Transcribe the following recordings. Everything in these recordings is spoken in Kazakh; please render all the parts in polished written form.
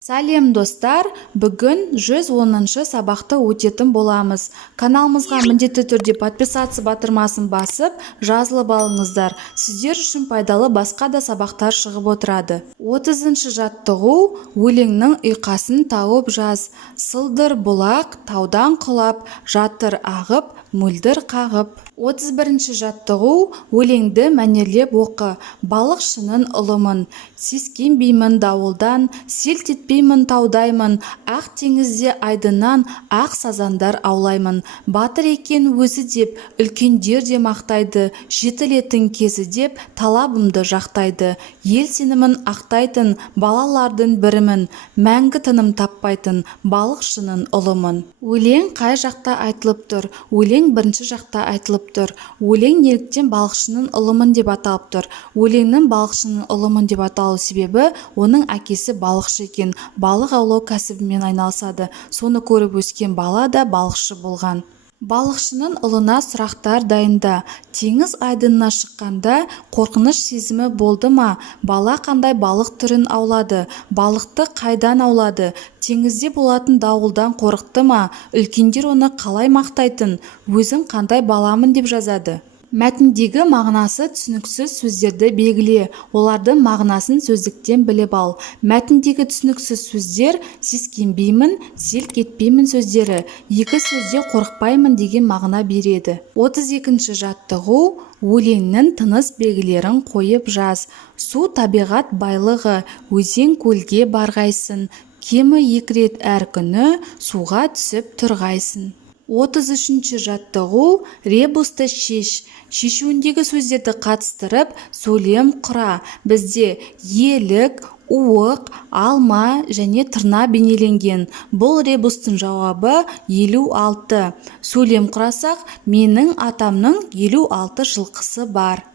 Сәлем достар, бүгін 110-шы сабақты өтетін боламыз. Каналымызға міндетті түрде подписаться батырмасын басып, жазылып алыңыздар. Сіздер үшін пайдалы басқа да сабақтар шығып отырады. 30-шы жаттығу: өлеңнің ұйқасын тауып жаз. Сылдыр бұлақ таудан құлап, жатыр ағып, мөлдір қағып. 31-ші жаттығу: өлеңді мәнерлеп оқы. Балықшының ұлымын, сескенбеймін дауылдан, селт етпеймін таудаймын, ақ теңізде айдыннан ақ сазандар аулаймын. Батыр екен өзі деп, үлкендер де мақтайды, жетілетін кезі деп, талабымды жақтайды. Ел сенімін ақтайтын балалардың бірімін, мәңгі тыным таппайтын балықшының ұлымын. Өлең қай жақта айтылып тұр? Өлең бірінші жақта айтылып тұр. Өлең неліктен балықшының ұлымын деп аталып тұр? Өлеңнің балықшының ұлымын деп аталу себебі, оның әкесі балықшы екен, балық аулау кәсібімен айналысады. Соны көріп өскен бала да балықшы болған. Балықшының ұлына сұрақтар дайында. Теңіз айдынына шыққанда қорқыныш сезімі болды ма? Бала қандай балық түрін аулады? Балықты қайдан аулады? Теңізде болатын дауылдан қорықты ма? Үлкендер оны қалай мақтайтын? Өзің қандай баламын деп жазады. Мәтіндегі мағынасы түсініксіз сөздерді белгіле. Олардың мағынасын сөздіктен біліп ал. Мәтіндегі түсініксіз сөздер: сескенбеймін, селт етпеймін сөздері. Екі сөзде қорықпаймын деген мағына береді. 32-ші жаттығу: өлеңнің тыныс белгілерін қойып жаз. Су табиғат байлығы, өзен көлге барғайсын. Кемі 2 рет әр күні суға түсіп тұрғайсын. 33-ші жаттығу: ребусты шеш. Шешуіндегі сөздерді қатыстырып, сөйлем құра. Бізде елік, уық, алма және тырна бейнеленген. Бұл ребустың жауабы 56. Сөйлем құрасақ, менің атамның 56 жылқысы бар.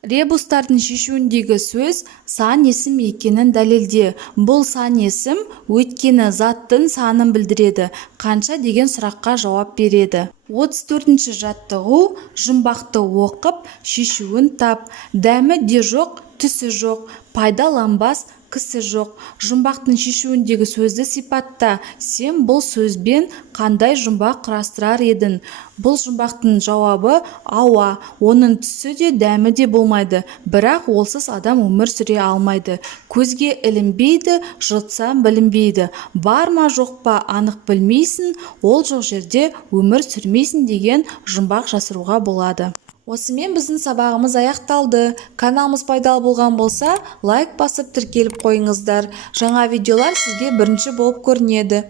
Ребустардың шешуіндегі сөз сан есім екенін дәлелде. Бұл сан есім өйткені заттың санын білдіреді. Қанша деген сұраққа жауап береді. 34-ші жаттығу: жұмбақты оқып, шешуін тап. Дәмі де жоқ, түсі жоқ, пайдаланбас кісі жоқ. Жұмбақтың шешуіндегі сөзді сипатта. Сен бұл сөзбен қандай жұмбақ құрастырар едің? Бұл жұмбақтың жауабы ауа. Оның түсі де дәмі де болмайды. Бірақ олсыз адам өмір сүре алмайды. Көзге ілінбейді, жұтсам білінбейді. Бар ма жоқ па анық білмейсің, ол жоқ жерде өмір сүрмейсің деген жұмбақ жасыруға болады. Осымен біздің сабағымыз аяқталды. Каналымыз пайдалы болған болса, лайк басып тіркеліп қойыңыздар. Жаңа видеолар сізге бірінші болып көрінеді.